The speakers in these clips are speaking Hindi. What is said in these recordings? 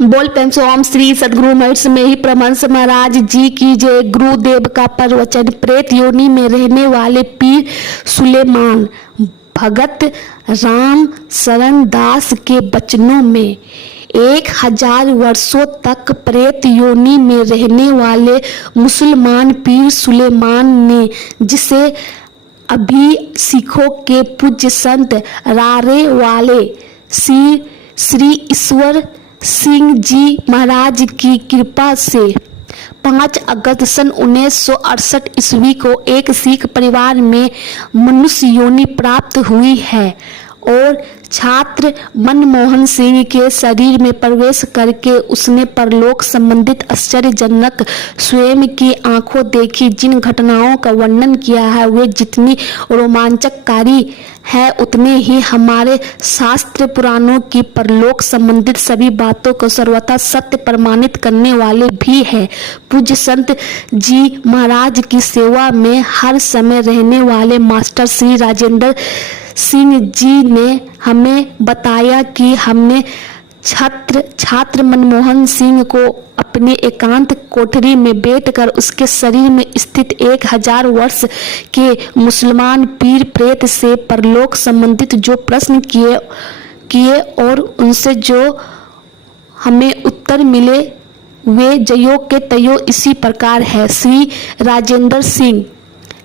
बोल प्रेम से ओम श्री सदगुरु महर्ष में ही परमहंस महाराज जी की जय। गुरुदेव का प्रवचन। प्रेत योनि में रहने वाले पीर सुलेमान भगत राम शरण दास के वचनों में 1000 वर्षों तक प्रेत योनि में रहने वाले मुसलमान पीर सुलेमान ने, जिसे अभी सिखों के पूज्य संत रारे वाले श्री ईश्वर सिंह जी महाराज की कृपा से 5 अगस्त सन 1968 ईस्वी को एक सिख परिवार में मनुष्य योनि प्राप्त हुई है और छात्र मनमोहन सिंह के शरीर में प्रवेश करके उसने परलोक संबंधित आश्चर्यजनक स्वयं की आंखों देखी। जिन घटनाओं का वर्णन किया है वे जितनी रोमांचकारी है उतने ही हमारे शास्त्र पुराणों की परलोक संबंधित सभी बातों को सर्वथा सत्य प्रमाणित करने वाले भी है। पूज्य संत जी महाराज की सेवा में हर समय रहने वाले मास्टर श्री राजेंद्र सिंह जी ने हमें बताया कि हमने छात्र मनमोहन सिंह को अपनी एकांत कोठरी में बैठकर उसके शरीर में स्थित 1000 वर्ष के मुसलमान पीर प्रेत से परलोक संबंधित जो प्रश्न किए और उनसे जो हमें उत्तर मिले वे जयो के तयो इसी प्रकार है। श्री राजेंद्र सिंह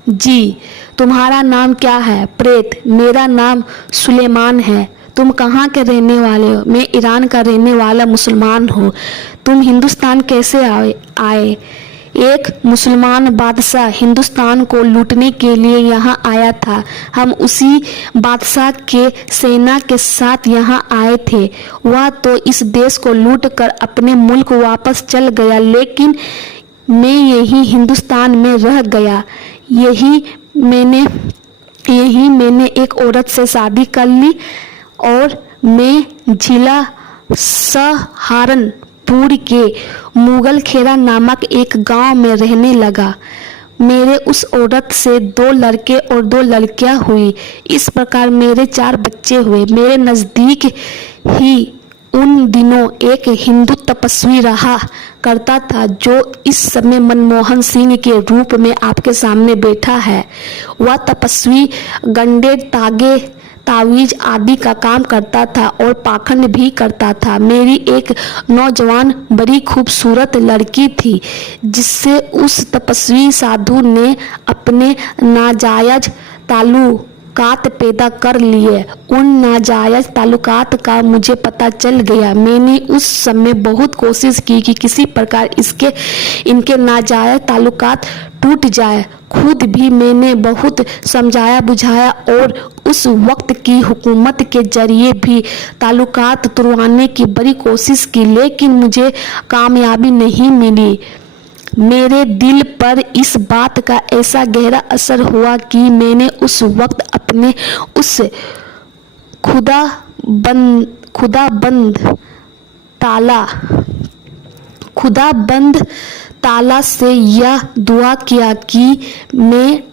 जी, तुम्हारा नाम क्या है? प्रेत: मेरा नाम सुलेमान है। तुम कहाँ के रहने वाले हो? मैं ईरान का रहने वाला मुसलमान हूँ। तुम हिंदुस्तान कैसे आए? एक मुसलमान बादशाह हिंदुस्तान को लूटने के लिए यहाँ आया था। हम उसी बादशाह के सेना के साथ यहाँ आए थे। वह तो इस देश को लूट कर अपने मुल्क वापस चल गया, लेकिन मैं यही हिंदुस्तान में रह गया। यही मैंने एक औरत से शादी कर ली और मैं जिला सहारनपुर के मुगल खेरा नामक एक गांव में रहने लगा। मेरे उस औरत से 2 लड़के और 2 लड़कियां हुई। इस प्रकार मेरे 4 बच्चे हुए। मेरे नज़दीक ही उन दिनों एक हिंदू तपस्वी रहा करता था जो इस समय मनमोहन सिंह के रूप में आपके सामने बैठा है। वह तपस्वी गंडे तागे तावीज आदि का काम करता था और पाखंड भी करता था। मेरी एक नौजवान बड़ी खूबसूरत लड़की थी जिससे उस तपस्वी साधु ने अपने नाजायज ताल्लुकात पैदा कर लिए। उन नाजायज ताल्लुकात का मुझे पता चल गया। मैंने उस समय बहुत कोशिश की कि किसी प्रकार इनके नाजायज ताल्लुकात टूट जाए। खुद भी मैंने बहुत समझाया बुझाया और उस वक्त की हुकूमत के जरिए भी ताल्लुकात तुड़वाने की बड़ी कोशिश की, लेकिन मुझे कामयाबी नहीं मिली। मेरे दिल पर इस बात का ऐसा गहरा असर हुआ कि मैंने उस वक्त अपने उस खुदाबंद ताला से यह दुआ किया कि मैं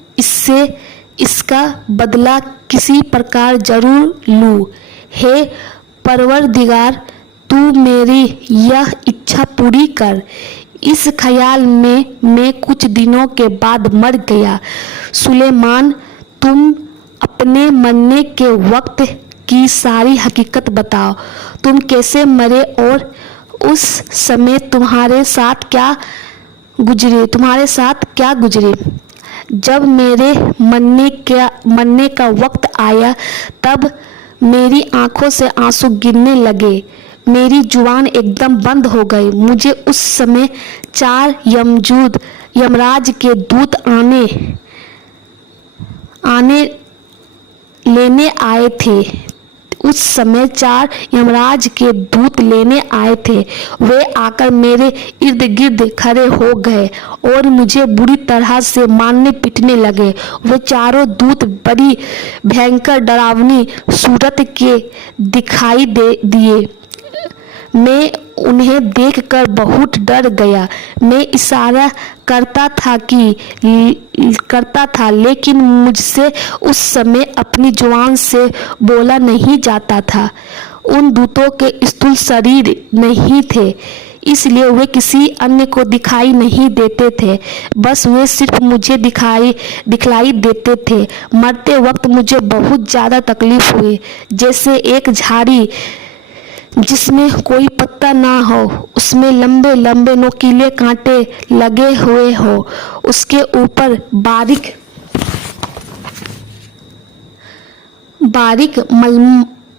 इसका बदला किसी प्रकार जरूर लूँ। हे परवरदिगार, तू मेरी यह इच्छा पूरी कर। इस ख्याल में मैं कुछ दिनों के बाद मर गया। सुलेमान, तुम अपने मरने के वक्त की सारी हकीकत बताओ। तुम कैसे मरे और उस समय तुम्हारे साथ क्या गुजरे? जब मेरे मरने का वक्त आया तब मेरी आंखों से आंसू गिरने लगे। मेरी जुबान एकदम बंद हो गई। मुझे उस समय 4 यमराज के दूत लेने आए थे। उस समय 4 यमराज के दूत लेने आए थे। वे आकर मेरे इर्द गिर्द खड़े हो गए और मुझे बुरी तरह से मारने पीटने लगे। वे चारों दूत बड़ी भयंकर डरावनी सूरत के दिखाई दिए। मैं उन्हें देखकर बहुत डर गया। मैं इशारा करता था लेकिन मुझसे उस समय अपनी जुबान से बोला नहीं जाता था। उन दूतों के स्थूल शरीर नहीं थे, इसलिए वे किसी अन्य को दिखाई नहीं देते थे, बस वे सिर्फ मुझे दिखलाई देते थे। मरते वक्त मुझे बहुत ज़्यादा तकलीफ हुई, जैसे एक झाड़ी जिसमें कोई पत्ता ना हो, उसमें लंबे लंबे नोकीले कांटे लगे हुए हो, उसके ऊपर बारीक बारीक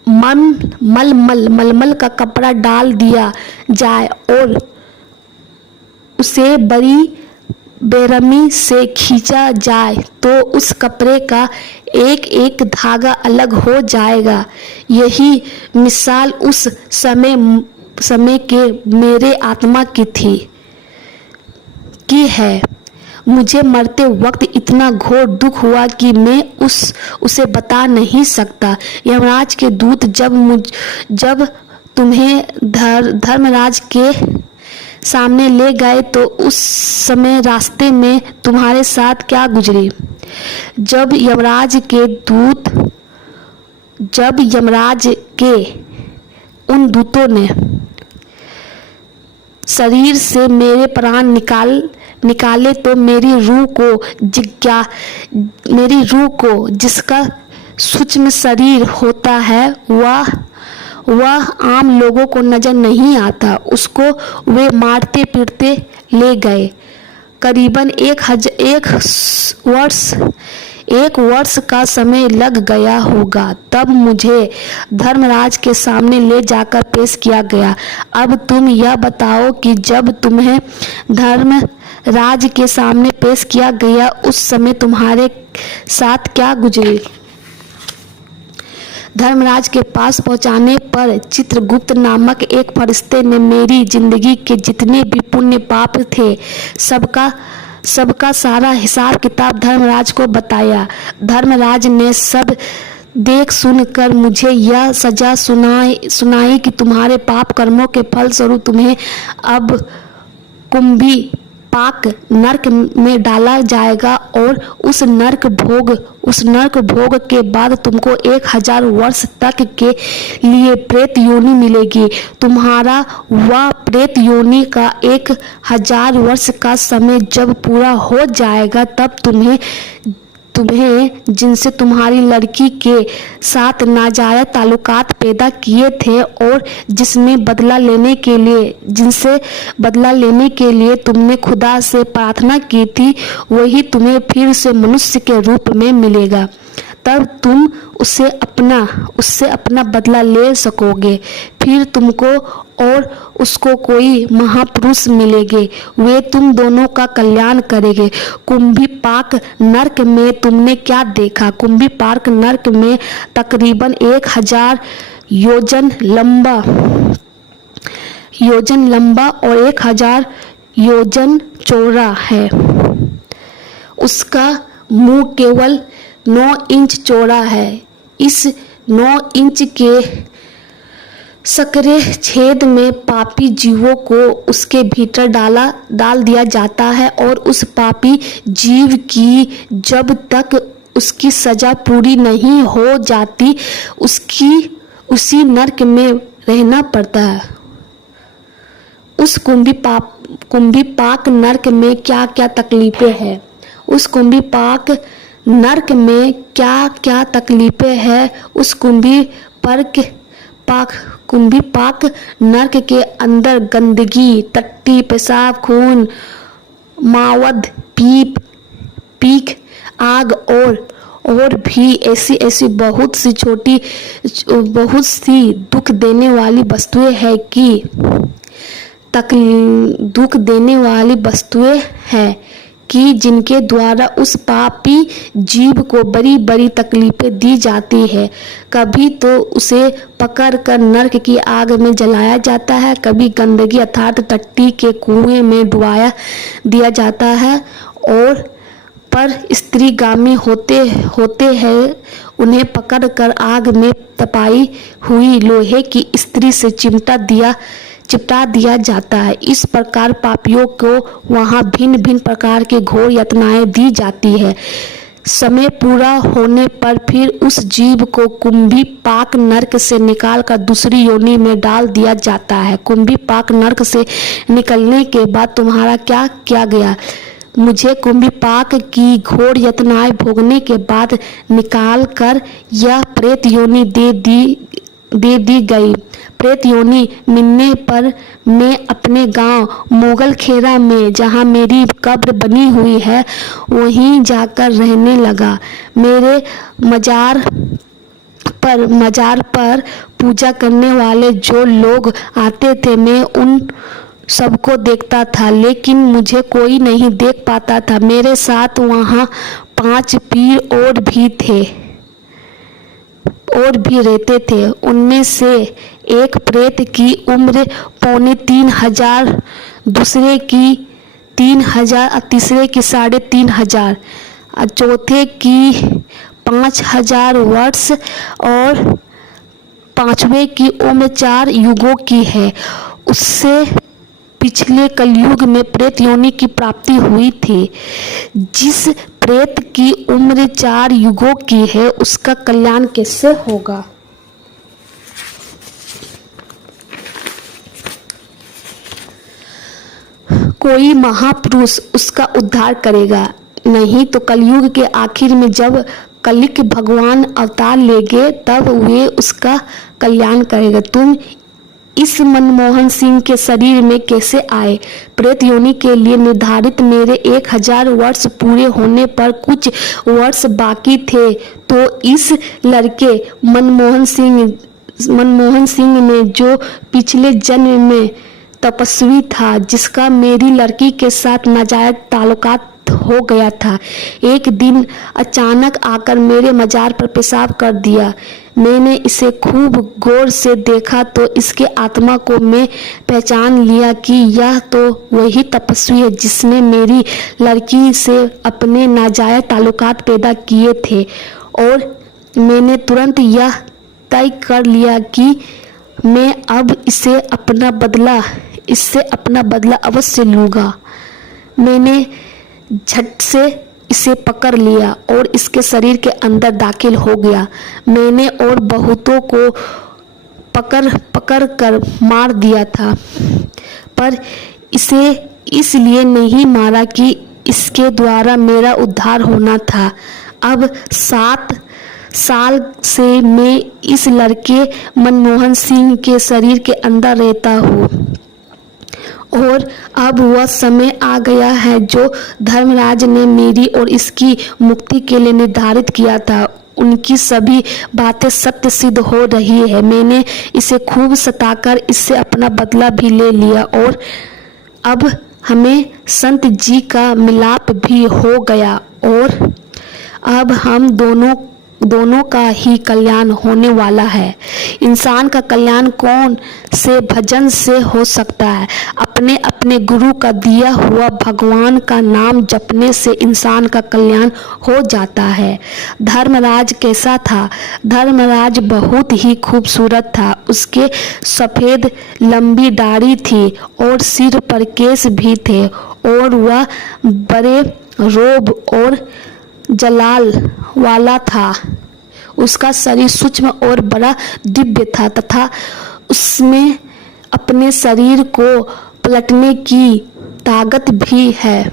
मलमल का कपड़ा डाल दिया जाए और उसे बड़ी बेरहमी से खींचा जाए तो उस कपड़े का एक एक धागा अलग हो जाएगा। यही मिसाल उस समय के मेरे आत्मा की है। मुझे मरते वक्त इतना घोर दुख हुआ कि मैं उसे बता नहीं सकता। यमराज के दूत जब तुम्हें धर्मराज के सामने ले गए तो उस समय रास्ते में तुम्हारे साथ क्या गुजरी? जब यमराज के उन दूतों ने शरीर से मेरे प्राण निकाले तो मेरी रूह को जिसका सूक्ष्म शरीर होता है वह आम लोगों को नजर नहीं आता, उसको वे मारते पीटते ले गए। करीबन एक वर्ष का समय लग गया होगा। तब मुझे धर्मराज के सामने ले जाकर पेश किया गया। अब तुम यह बताओ कि जब तुम्हें धर्मराज के सामने पेश किया गया उस समय तुम्हारे साथ क्या गुजरी? धर्मराज के पास पहुंचाने पर चित्रगुप्त नामक एक फरिश्ते ने मेरी जिंदगी के जितने भी पुण्य पाप थे सबका सारा हिसाब किताब धर्मराज को बताया। धर्मराज ने सब देख सुनकर मुझे यह सजा सुनाई कि तुम्हारे पाप कर्मों के फल स्वरूप तुम्हें अब कुंभी पाक नरक में डाला जाएगा और उस नरक भोग के बाद तुमको 1000 वर्ष तक के लिए प्रेत योनि मिलेगी। तुम्हारा वह प्रेत योनि का 1000 वर्ष का समय जब पूरा हो जाएगा तब तुम्हें जिनसे तुम्हारी लड़की के साथ नाजायज ताल्लुकात पैदा किए थे और जिनसे बदला लेने के लिए तुमने खुदा से प्रार्थना की थी, वही तुम्हें फिर से मनुष्य के रूप में मिलेगा। तब तुम उससे अपना बदला ले सकोगे। फिर तुमको और उसको कोई महापुरुष मिलेंगे, वे तुम दोनों का कल्याण करेंगे। कुंभी पाक नरक में तुमने क्या देखा? कुंभी पाक नरक में तकरीबन 1000 योजन लंबा और 1000 योजन चौड़ा है। उसका मुंह केवल 9 इंच चौड़ा है। इस 9 इंच के सकरे छेद में पापी जीवों को उसके भीतर डाल दिया जाता है और उस पापी जीव की जब तक उसकी सजा पूरी नहीं हो जाती उसी नरक में रहना पड़ता है। उस कुंभी पाक नरक में क्या क्या तकलीफें हैं? उस कुंभी पाक नरक में क्या क्या तकलीफें हैं? उस कुंभी पाक नरक के अंदर गंदगी, टट्टी, पेशाब, खून, मावद, पीक, आग और भी ऐसी बहुत सी दुख देने वाली वस्तुएं हैं कि जिनके द्वारा उस पापी जीव को बड़ी बड़ी तकलीफें दी जाती है। कभी तो उसे पकड़कर नरक की आग में जलाया जाता है, कभी गंदगी अर्थात टट्टी के कुएं में डुबाया दिया जाता है, और पर स्त्रीगामी होते हैं उन्हें पकड़कर आग में तपाई हुई लोहे की स्त्री से चिपटा दिया जाता है। इस प्रकार पापियों को वहां भिन्न भिन्न प्रकार के घोर यातनाएं दी जाती है। समय पूरा होने पर फिर उस जीव को कुंभी पाक नरक से निकालकर दूसरी योनि में डाल दिया जाता है। कुंभी पाक नरक से निकलने के बाद तुम्हारा क्या किया गया? मुझे कुंभी पाक की घोर यातनाएं भोगने के बाद निकाल कर यह प्रेत योनि दे दी गई। प्रेत योनि मिलने पर मैं अपने गांव मोगलखेड़ा में, जहां मेरी कब्र बनी हुई है, वहीं जाकर रहने लगा। मेरे मजार पर पूजा करने वाले जो लोग आते थे, मैं उन सबको देखता था, लेकिन मुझे कोई नहीं देख पाता था। मेरे साथ वहां 5 पीर और भी रहते थे। उनमें से एक प्रेत की उम्र 3,500, दूसरे की 3,000, तीसरे की 3,500, चौथे की 5,000 वर्ष और पांचवें की उम्र 4 युगों की है। उससे पिछले कलयुग में प्रेत योनि की प्राप्ति हुई थी। जिस प्रेत की उम्र 4 युगों की है, उसका कल्याण कैसे होगा? कोई महापुरुष उसका उद्धार करेगा, नहीं तो कलयुग के आखिर में जब कलिक भगवान अवतार लेंगे तब वे उसका कल्याण करेगा। तुम इस मनमोहन सिंह के शरीर में कैसे आए? प्रेत योनि के लिए निर्धारित मेरे 1000 वर्ष पूरे होने पर कुछ वर्ष बाकी थे, तो इस लड़के मनमोहन सिंह ने, जो पिछले जन्म में तपस्वी था, जिसका मेरी लड़की के साथ नाजायज ताल्लुकात हो गया था, एक दिन अचानक आकर मेरे मजार पर पेशाब कर दिया। मैंने इसे खूब गौर से देखा तो इसके आत्मा को मैं पहचान लिया कि यह तो वही तपस्वी है जिसने मेरी लड़की से अपने नाजायज ताल्लुकात पैदा किए थे, और मैंने तुरंत यह तय कर लिया कि मैं अब इससे अपना बदला अवश्य लूँगा। मैंने झट से इसे पकड़ लिया और इसके शरीर के अंदर दाखिल हो गया। मैंने और बहुतों को पकड़ कर मार दिया था, पर इसे इसलिए नहीं मारा कि इसके द्वारा मेरा उद्धार होना था। अब 7 साल से मैं इस लड़के मनमोहन सिंह के शरीर के अंदर रहता हूँ, और अब वह समय आ गया है जो धर्मराज ने मेरी और इसकी मुक्ति के लिए निर्धारित किया था। उनकी सभी बातें सत्य सिद्ध हो रही है। मैंने इसे खूब सताकर इससे अपना बदला भी ले लिया, और अब हमें संत जी का मिलाप भी हो गया, और अब हम दोनों का ही कल्याण होने वाला है। इंसान का कल्याण कौन से भजन से हो सकता है? अपने अपने गुरु का दिया हुआ भगवान का नाम जपने से इंसान का कल्याण हो जाता है। धर्मराज कैसा था? धर्मराज बहुत ही खूबसूरत था। उसके सफ़ेद लंबी दाढ़ी थी और सिर पर केस भी थे, और वह बड़े रोब और जलाल वाला था। उसका शरीर सूक्ष्म और बड़ा दिव्य था, तथा उसमें अपने शरीर को पलटने की ताकत भी है।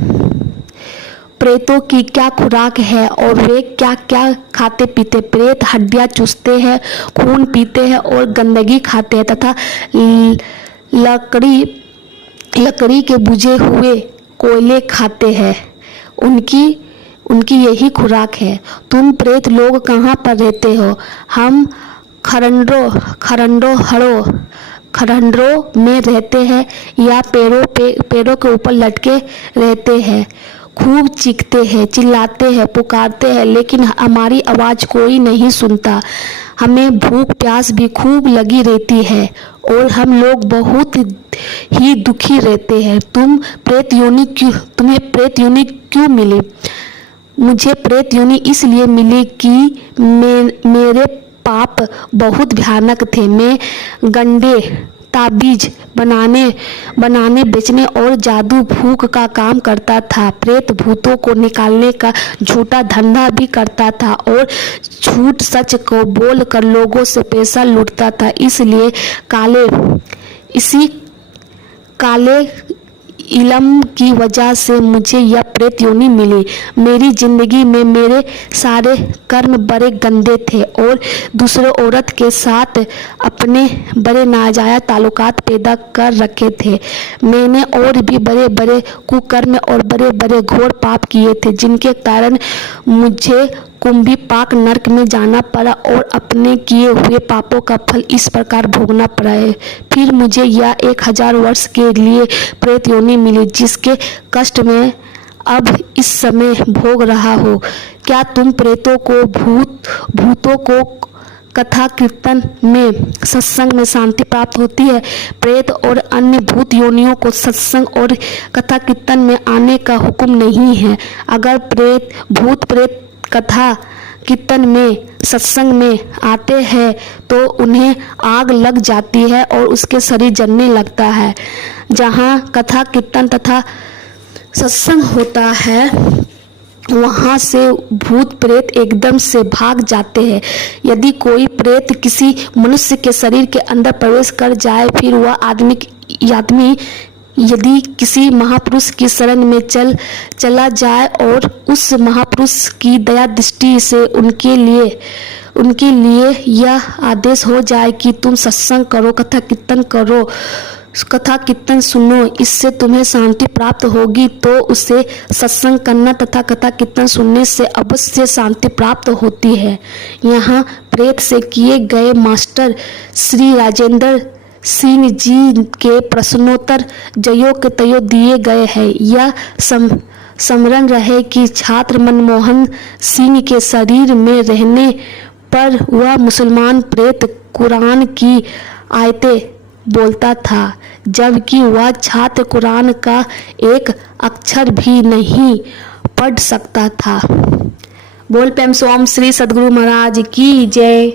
प्रेतों की क्या खुराक है और वे क्या क्या खाते पीते? प्रेत हड्डियां चूसते हैं, खून पीते हैं और गंदगी खाते हैं, तथा लकड़ी के बुझे हुए कोयले खाते हैं। उनकी यही खुराक है। तुम प्रेत लोग कहाँ पर रहते हो? हम खंडरों में रहते हैं, या पेड़ों के ऊपर लटके रहते हैं। खूब चीखते हैं, चिल्लाते हैं, पुकारते हैं, लेकिन हमारी आवाज़ कोई नहीं सुनता। हमें भूख प्यास भी खूब लगी रहती है, और हम लोग बहुत ही दुखी रहते हैं। तुम्हें प्रेत योनि क्यों मिली? मुझे प्रेत योनि इसलिए मिली कि मेरे पाप बहुत भयानक थे। मैं गंडे ताबीज बनाने बेचने और जादू फूक का काम करता था। प्रेत भूतों को निकालने का झूठा धंधा भी करता था और झूठ सच को बोल कर लोगों से पैसा लूटता था। इसी काले इल्म की वजह से मुझे यह प्रेत योनि मिली। मेरी जिंदगी में मेरे सारे कर्म बड़े गंदे थे और दूसरे औरत के साथ अपने बड़े नाजायज ताल्लुकात पैदा कर रखे थे। मैंने और भी बड़े बड़े कुकर्म और बड़े बड़े घोर पाप किए थे, जिनके कारण मुझे कुंभी पाक नरक में जाना पड़ा और अपने किए हुए पापों का फल इस प्रकार भोगना पड़ा है। फिर मुझे यह 1000 वर्ष के लिए प्रेत योनि मिली, जिसके कष्ट में अब इस समय भोग रहा हो। क्या तुम प्रेतों को भूतों को कथा कीर्तन में सत्संग में शांति प्राप्त होती है? प्रेत और अन्य भूत योनियों को सत्संग और कथा कीर्तन में आने का हुक्म नहीं है। अगर भूत प्रेत कथा कीर्तन में सत्संग में आते हैं तो उन्हें आग लग जाती है और उसके शरीर जलने लगता है। जहाँ कथा कीर्तन तथा सत्संग होता है वहाँ से भूत प्रेत एकदम से भाग जाते हैं। यदि कोई प्रेत किसी मनुष्य के शरीर के अंदर प्रवेश कर जाए, फिर वह आदमी यदि किसी महापुरुष की शरण में चला जाए और उस महापुरुष की दया दृष्टि से उनके लिए यह आदेश हो जाए कि तुम सत्संग करो, कथा कीर्तन करो, कथा कीर्तन सुनो, इससे तुम्हें शांति प्राप्त होगी, तो उसे सत्संग करना तथा कथा कीर्तन सुनने से अवश्य शांति प्राप्त होती है। यहाँ प्रेत से किए गए मास्टर श्री राजेंद्र सिंह जी के प्रश्नोत्तर जयो के तयो दिए गए हैं। यह स्मरण रहे कि छात्र मनमोहन सिंह के शरीर में रहने पर वह मुसलमान प्रेत कुरान की आयतें बोलता था, जबकि वह छात्र कुरान का एक अक्षर भी नहीं पढ़ सकता था। बोल प्रेम से ओम श्री सद्गुरु महाराज की जय।